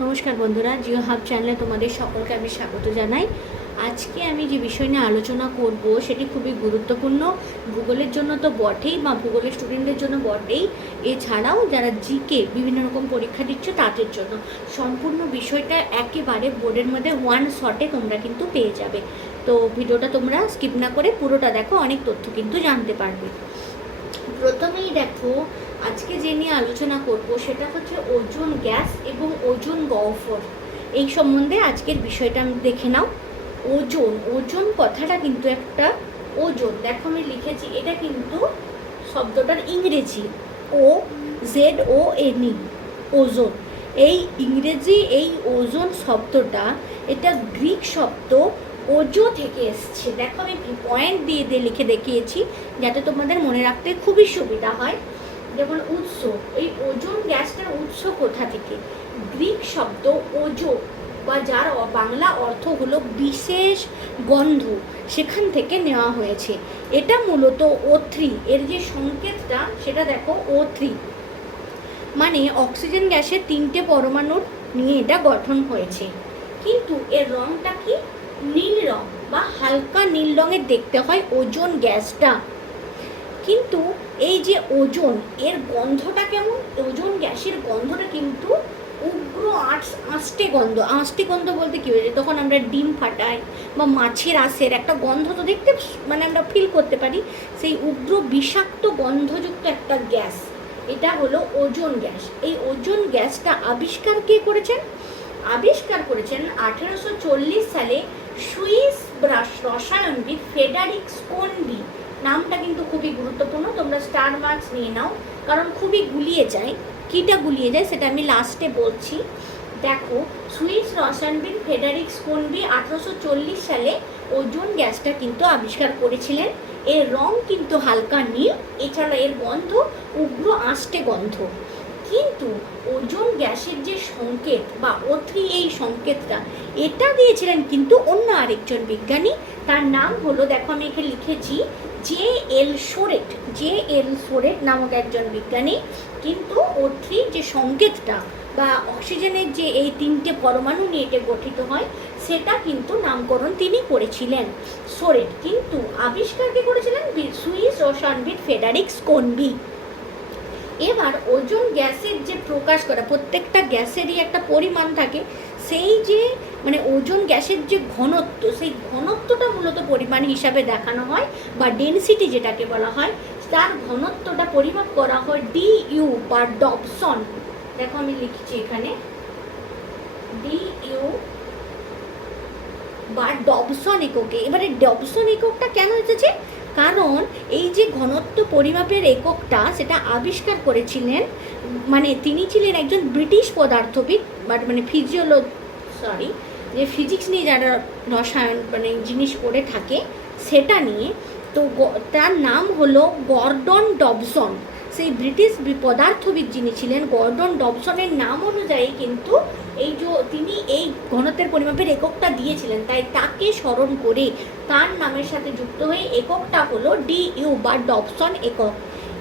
নমস্কার বন্ধুরা, জিও হাব চ্যানেলে তোমাদের সকলকে আমি স্বাগত জানাই। আজকে আমি যে বিষয় নিয়ে আলোচনা করব সেটি খুবই গুরুত্বপূর্ণ। ভূগোলের জন্য তো বটেই বা ভূগোলের স্টুডেন্টদের জন্য বটেই। এছাড়াও যারা জিকে বিভিন্ন রকম পরীক্ষা দিচ্ছ তাদের জন্য। সম্পূর্ণ বিষয়টা একেবারে বোর্ডের মধ্যে ওয়ান শটে তোমরা কিন্তু পেয়ে যাবে। তো ভিডিওটা তোমরা স্কিপ না করে পুরোটা দেখো, অনেক তথ্য কিন্তু জানতে পারবে। প্রথমেই দেখো আজকে যে নিয়ে আলোচনা করব সেটা হচ্ছে ওজন গ্যাস এবং ওজন গহ্বর। এই সম্বন্ধে আজকের বিষয়টা আমি দেখে নাও। ওজন ওজন কথাটা কিন্তু একটা ওজন। দেখো আমি লিখেছি, এটা কিন্তু শব্দটার ইংরেজি। ও, জেড, ও, এন ওজন। এই ইংরেজি, এই ওজন শব্দটা এটা গ্রিক শব্দ ওজো থেকে এসছে। দেখো আমি পয়েন্ট দিয়ে দিয়ে লিখে দেখিয়েছি, যাতে তোমাদের মনে রাখতে খুবই সুবিধা হয়। যেমন উৎস, এই ওজন গ্যাসটার উৎস কোথা থেকে? গ্রিক শব্দ ওজো, বা যার বাংলা অর্থ হলো বিশেষ গন্ধ, সেখান থেকে নেওয়া হয়েছে। এটা মূলত ও থ্রি এর যে সংকেতটা, সেটা দেখো ও থ্রি মানে অক্সিজেন গ্যাসের তিনটে পরমাণুর নিয়ে এটা গঠন হয়েছে। কিন্তু এর রংটা কি? নীল রং, বা হালকা নীল রঙের দেখতে হয় ওজন গ্যাসটা। কিন্তু এই যে ওজন, এর গন্ধটা কেমন? ওজন গ্যাসের গন্ধটা কিন্তু উগ্র আঁশ আঁশটে গন্ধ। আঁশটে গন্ধ বলতে কী হয়েছে তখন আমরা ডিম ফাটাই বা মাছের আঁশের একটা গন্ধ তো দেখতে মানে আমরা ফিল করতে পারি, সেই উগ্র বিষাক্ত গন্ধযুক্ত একটা গ্যাস। এটা হলো ওজন গ্যাস। এই ওজন গ্যাসটা আবিষ্কার কে করেছেন? আবিষ্কার করেছেন আঠেরোশো চল্লিশ সালে সুইস রসায়নবিদ ফেডারিক স্কোনবি নামটা কিন্তু খুবই গুরুত্বপূর্ণ, তোমরা স্টার মার্কস নিয়ে নাও, কারণ খুবই গুলিয়ে যায়। কীটা গুলিয়ে যায় সেটা আমি লাস্টে বলছি। দেখো, সুইস রসানবিন ফেডারিক স্কোনবি আঠেরোশো সালে ওজোন গ্যাসটা কিন্তু আবিষ্কার করেছিলেন। এর রং কিন্তু হালকা নীল, এছাড়া এর গন্ধ উগ্র আঁশটে গন্ধ। কিন্তু ওজোন গ্যাসের যে সংকেত বা অথ্রি এই সংকেতটা, এটা দিয়েছিলেন কিন্তু অন্য আরেকজন বিজ্ঞানী। তার নাম হলো, দেখো আমি এখানে লিখেছি জে এল সোরেট, জে এল সোরেট নামক একজন বিজ্ঞানী, কিন্তু অথ্রির যে সংকেতটা বা অক্সিজেনের যে এই তিনটে পরমাণু নিয়ে এটা গঠিত হয়, সেটা কিন্তু নামকরণ তিনি করেছিলেন সোরেট। কিন্তু আবিষ্কার আবিষ্কারকে করেছিলেন? সুইস রসায়নবিদ ফেডারিক স্কোনবি এবার ওজন গ্যাসের যে প্রকাশ করা, প্রত্যেকটা গ্যাসেরই একটা পরিমাণ থাকে সেই যে মানে ওজন গ্যাসের যে ঘনত্ব, সেই ঘনত্বটা মূলত পরিমাণ হিসাবে দেখানো হয় বা ডেনসিটি যেটাকে বলা হয়, তার ঘনত্বটা পরিমাপ করা হয় ডি ইউ বা ডবসন দেখো আমি লিখছি এখানে। ডি ইউ বা ডবসন এককে। এবারে ডবসন এককটা কেন এসেছে? কারণ এই যে ঘনত্ব পরিমাপের এককটা, সেটা আবিষ্কার করেছিলেন মানে তিনি ছিলেন একজন ব্রিটিশ পদার্থবিদ বাট মানে ফিজিওলো সরি যে ফিজিক্স নিয়ে যারা রসায়ন মানে জিনিস করে থাকে, সেটা নিয়ে তো তার নাম হলো গর্ডন ডবসন। সেই ব্রিটিশ পদার্থবিদ যিনি ছিলেন, গর্ডন ডবসনের নাম অনুযায়ী কিন্তু এই যে তিনি এই ঘনত্বের পরিমাপের এককটা দিয়েছিলেন, তাই তাকে স্মরণ করে তার নামের সাথে যুক্ত হয়ে এককটা হলো ডি ইউ বা ডবসন একক।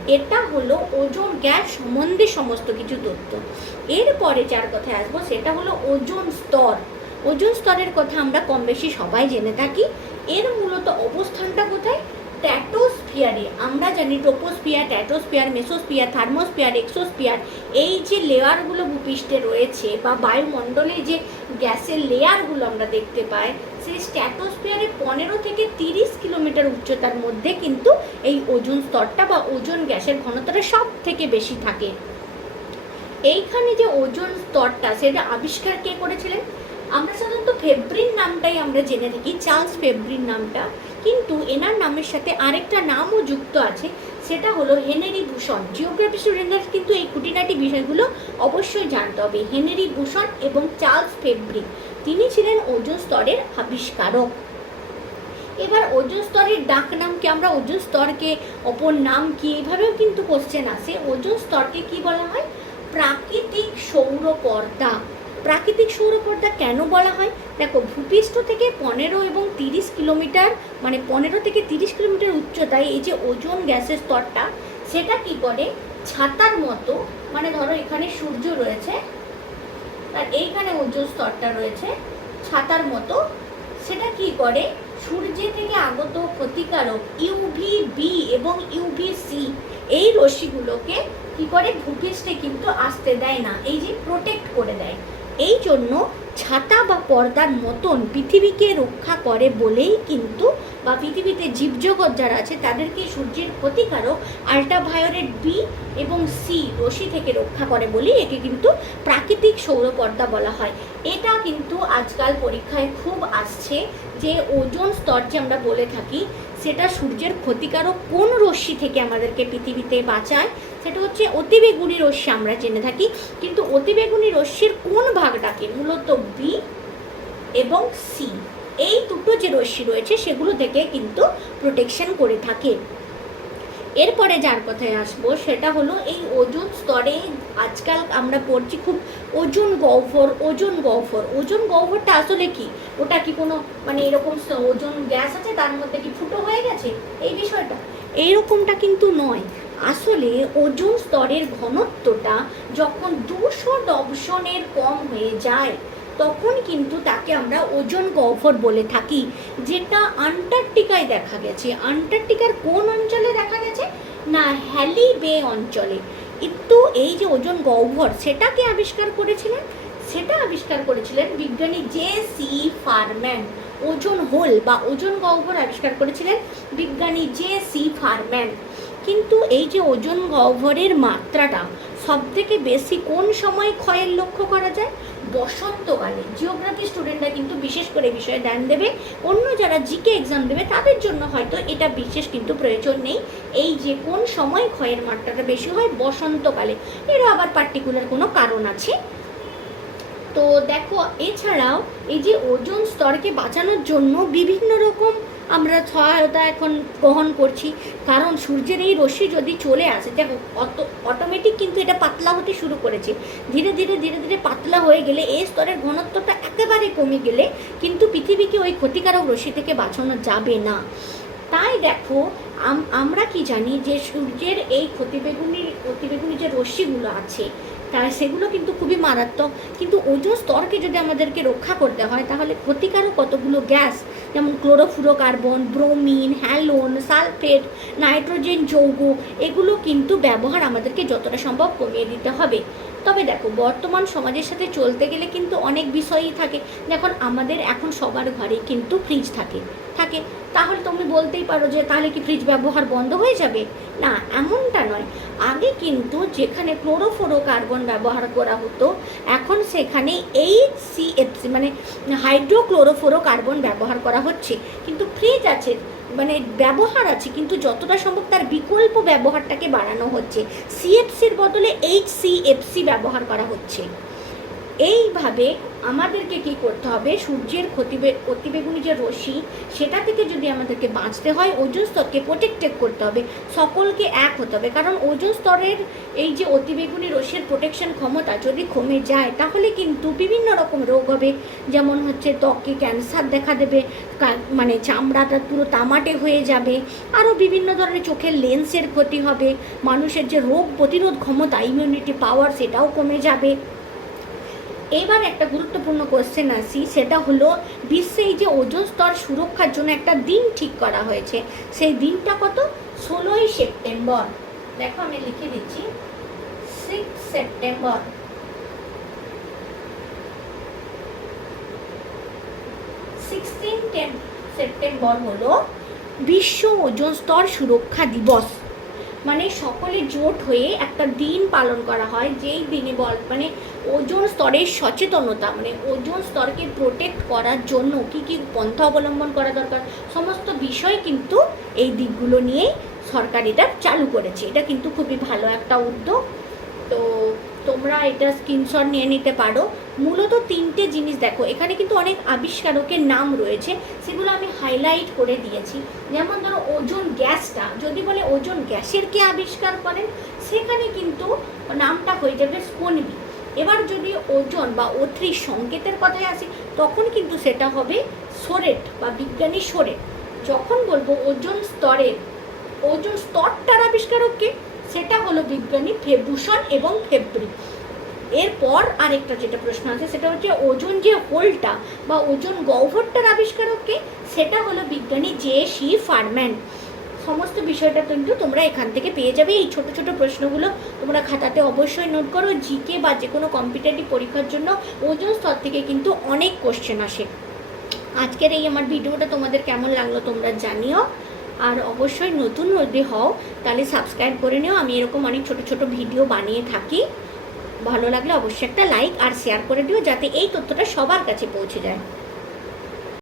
এটা হলো ওজন গ্যাস সম্বন্ধে সমস্ত কিছু তথ্য। এরপরে যার কথায় আসব সেটা হলো ওজন স্তর। ওজন স্তরের কথা আমরা কম বেশি সবাই জেনে থাকি। এর মূলত অবস্থানটা কোথায়? ট্যাটোস্ফিয়ারে আমরা জানি troposphere stratosphere, mesosphere, thermosphere, exosphere, এই যে লেয়ারগুলো ভূপৃষ্ঠে রয়েছে বা বায়ুমণ্ডলে যে গ্যাসের লেয়ারগুলো আমরা দেখতে পাই, সেই স্ট্যাটোস্ফিয়ারে পনেরো থেকে তিরিশ কিলোমিটার উচ্চতার মধ্যে কিন্তু এই ওজন স্তরটা বা ওজন গ্যাসের ঘনত্বটা সব থেকে বেশি থাকে। এইখানে যে ওজন স্তরটা, সেটা আবিষ্কার কে করেছিলেন? আমরা সাধারণত ফেব্রিন নামটাই আমরা জেনে থাকি, চার্লস ফেব্রিন নামটা। কিন্তু এনার নামের সাথে আরেকটা নামও যুক্ত আছে, সেটা হলো হেনেরি ভূষণ। জিওগ্রাফি স্টুডেন্টরা কিন্তু এই খুঁটিনাটি বিষয়গুলো অবশ্যই জানতে হবে। হেনেরি ভূষণ এবং চার্লস ফেব্রিক, তিনি ছিলেন ওজন স্তরের আবিষ্কারক। এবার ওজন স্তরের ডাক নাম কি? আমরা ওজন স্তরকে, অপর নাম কি? এইভাবেও কিন্তু কোশ্চেন আসে। ওজন স্তরকে কি বলা হয়? প্রাকৃতিক সৌর পর্দা প্রাকৃতিক সৌর পর্দা কেন বলা হয়? দেখো, ভূপৃষ্ঠ থেকে পনেরো এবং তিরিশ কিলোমিটার মানে পনেরো থেকে তিরিশ কিলোমিটার উচ্চতায় এই যে ওজন গ্যাসের স্তরটা, সেটা কি করে? ছাতার মতো মানে ধরো এখানে সূর্য রয়েছে, আর এইখানে ওজন স্তরটা রয়েছে, ছাতার মতো, সেটা কি করে? সূর্যে থেকে আগত ক্ষতিকারক ইউভি বি এবং ইউভি সি এই রশ্মিগুলোকে কি করে? ভূপৃষ্ঠে কিন্তু আসতে দেয় না, এই যে প্রোটেক্ট করে দেয়। এই জন্য ছাতা বা পর্দার মতন পৃথিবীকে রক্ষা করে বলেই কিন্তু বা পৃথিবীতে জীবজগৎ যারা আছে, তাদেরকে সূর্যের ক্ষতিকারক আল্ট্রাভায়োলেট বি এবং সি রশ্মি থেকে রক্ষা করে বলেই একে কিন্তু প্রাকৃতিক সৌরপর্দা বলা হয়। এটা কিন্তু আজকাল পরীক্ষায় খুব আসছে যে ওজন স্তর যে আমরা বলে থাকি, সেটা সূর্যের ক্ষতিকারক কোন রশ্মি থেকে আমাদেরকে পৃথিবীতে বাঁচায়, সেটা হচ্ছে অতিবেগুনি রশ্মি আমরা জেনে থাকি। কিন্তু অতিবেগুনি রশ্মির কোন ভাগটাকে মূলত বি এবং সি এই দুটো যে রশ্মি রয়েছে, সেগুলো থেকে কিন্তু প্রোটেকশন করে থাকে। এরপরে যার কথায় আসব, সেটা হলো এই ওজন স্তরে আজকাল আমরা পড়ছি খুব ওজন গহ্বর ওজন গহ্বর। ওজন গহ্বরটা আসলে কি? ওটা কি কোনো মানে এরকম ওজন গ্যাস আছে, তার মধ্যে কি ফুটো হয়ে গেছে? এই বিষয়টা। এইরকমটা কিন্তু নয়। আসলে ওজন স্তরের ঘনত্বটা যখন দুশো ডবসনের কম হয়ে যায় তখন কিন্তু তাকে আমরা ওজন গহ্বর বলে থাকি, যেটা আন্টার্কটিকায় দেখা গেছে। আন্টার্কটিকার কোন অঞ্চলে দেখা গেছে? না, হ্যালি বে অঞ্চলে। কিন্তু এই যে ওজন গহ্বর, সেটাকে আবিষ্কার করেছিলেন? সেটা আবিষ্কার করেছিলেন বিজ্ঞানী জে সি ফারম্যান। ওজন হোল বা ওজন গহ্বর আবিষ্কার করেছিলেন বিজ্ঞানী জে সি ফারম্যান। কিন্তু এই যে ওজন গহ্বরের মাত্রাটা, সবথেকে বেশি কোন সময় ক্ষয়ের লক্ষ্য করা যায়? বসন্তকালে জিওগ্রাফি স্টুডেন্টরা কিন্তু বিশেষ করে বিষয়ে ধ্যান দেবে। অন্য যারা জিকে এক্সাম দেবে, তাদের জন্য হয়তো এটা বিশেষ কিন্তু প্রয়োজন নেই। এই যে কোন সময় ক্ষয়ের মাত্রাটা বেশি হয়, বসন্তকালে। এরও আবার পার্টিকুলার কোনো কারণ আছে? তো দেখো, এছাড়াও এই যে ওজন স্তরকে বাঁচানোর জন্য বিভিন্ন রকম আমরা সহায়তা এখন গ্রহণ করছি। কারণ সূর্যের এই রশ্মি যদি চলে আসে, দেখো, অত অটোমেটিক কিন্তু এটা পাতলা হতে শুরু করেছে। ধীরে ধীরে ধীরে ধীরে পাতলা হয়ে গেলে এই স্তরের ঘনত্বটা একেবারে কমে গেলে কিন্তু পৃথিবীকে ওই ক্ষতিকারক রশ্মি থেকে বাঁচানো যাবে না। তাই দেখো, আম- আমরা কি জানি যে সূর্যের এই ক্ষতিবেগুনি ক্ষতিবেগুনি যে রশ্মিগুলো আছে তা সেগুলো কিন্তু খুবই মারাত্মক। কিন্তু ওজন স্তরকে যদি আমাদেরকে রক্ষা করতে হয়, তাহলে ক্ষতিকারক কতগুলো গ্যাস? যেমন chlorofluorocarbon, bromine, halon, sulphate, nitrogen যৌগ, এগুলো কিন্তু ব্যবহার আমাদেরকে যতটা সম্ভব কমিয়ে দিতে হবে। তবে দেখো, বর্তমান সমাজের সাথে চলতে গেলে কিন্তু অনেক বিষয়ই থাকে। দেখুন, আমাদের এখন সবার ঘরে কিন্তু ফ্রিজ থাকে থাকে। তাহলে তুমি বলতেই পারো যে তাহলে কি ফ্রিজ ব্যবহার বন্ধ হয়ে যাবে? না, এমনটা কিন্তু যেখানে ক্লোরোফোরো কার্বন ব্যবহার করা হতো, এখন সেখানে এইচ সিএফসি মানে হাইড্রোক্লোরোফোরো কার্বন ব্যবহার করা হচ্ছে। কিন্তু ফ্রিজ আছে মানে ব্যবহার আছে, কিন্তু যতটা সম্ভব তার বিকল্প ব্যবহারটাকে বাড়ানো হচ্ছে। সিএফসির বদলে এইচ সি এফ সি ব্যবহার করা হচ্ছে। এইভাবে আমাদেরকে কি করতে হবে? সূর্যের ক্ষতিবে, অতিবেগুনি যে রশ্মি, সেটা থেকে যদি আমাদেরকে বাঁচতে হয়, ওজন স্তরকে প্রোটেক্টেড করতে হবে। সকলকে এক হতে হবে। কারণ ওজন স্তরের এই যে অতিবেগুনি রশ্মির প্রোটেকশন ক্ষমতা যদি কমে যায়, তাহলে কিন্তু বিভিন্ন রকম রোগ হবে। যেমন হচ্ছে ত্বকে ক্যান্সার দেখা দেবে মানে চামড়াটা পুরো তামাটে হয়ে যাবে। আরও বিভিন্ন ধরনের চোখের লেন্সের ক্ষতি হবে। মানুষের যে রোগ প্রতিরোধ ক্ষমতা ইমিউনিটি পাওয়ার সেটাও কমে যাবে। এবার একটা গুরুত্বপূর্ণ কোশ্চেন আসি, সেটা হলো বিশ্বে এই যে ওজন স্তর সুরক্ষার জন্য একটা দিন ঠিক করা হয়েছে, সেই দিনটা কত? ষোলোই সেপ্টেম্বর। দেখো আমি লিখে দিচ্ছি সিক্স সেপ্টেম্বর। সিক্সটিন সেপ্টেম্বর হলো বিশ্ব ওজন স্তর সুরক্ষা দিবস। মানে সকলে জোট হয়ে একটা দিন পালন করা হয়, যেই দিনে বল মানে ওজন স্তরের সচেতনতা মানে ওজন স্তরকে প্রোটেক্ট করার জন্য কি কি পন্থা অবলম্বন করা দরকার, সমস্ত বিষয় কিন্তু এই দিকগুলো নিয়েই সরকার এটা চালু করেছে। এটা কিন্তু খুবই ভালো একটা উদ্যোগ। তো তোমরা এটা স্ক্রিনশট নিয়ে নিতে পারো। মূলত তিনটে জিনিস দেখো। এখানে কিন্তু অনেক আবিষ্কারকের নাম রয়েছে, সেগুলো আমি হাইলাইট করে দিয়েছি। যেমন ধরো ওজন গ্যাসটা, যদি বলে ওজন গ্যাসের কে আবিষ্কার করেন, সেখানে কিন্তু নামটা হয়ে যাবে স্পোনবি এবার যদি ওজন বা ওথ্রি সংকেতের কথায় আসি, তখন কিন্তু সেটা হবে সোরেট বা বিজ্ঞানী সোরেট। যখন বলব ওজন স্তরের ওজন স্তরটার আবিষ্কারককে সেটা হলো বিজ্ঞানী ফেব্রুসন এবং ফেব্রি। এরপর আরেকটা যেটা প্রশ্ন আছে, সেটা হচ্ছে ওজন যে হোলটা বা ওজন গহ্বরটার আবিষ্কারককে সেটা হলো বিজ্ঞানী জে সি ফারম্যান। সমস্ত বিষয়টা কিন্তু তোমরা এখান থেকে পেয়ে যাবে। এই ছোট ছোট প্রশ্নগুলো তোমরা খাতাতে অবশ্যই নোট করো। জিকে বা যে কোনো কম্পিটিটিভ পরীক্ষার জন্য ওজন স্তর থেকে কিন্তু অনেক কোশ্চেন আসে। আজকের এই আমার ভিডিওটা তোমাদের কেমন লাগল তোমরা জানিও। আর অবশ্যই নতুন যদি হও, তাহলে সাবস্ক্রাইব করে নিও। আমি এরকম অনেক ছোট ছোট ভিডিও বানিয়ে থাকি। ভালো লাগলে অবশ্যই একটা লাইক আর শেয়ার করে দিও, যাতে এই তথ্যটা সবার কাছে পৌঁছে যায়।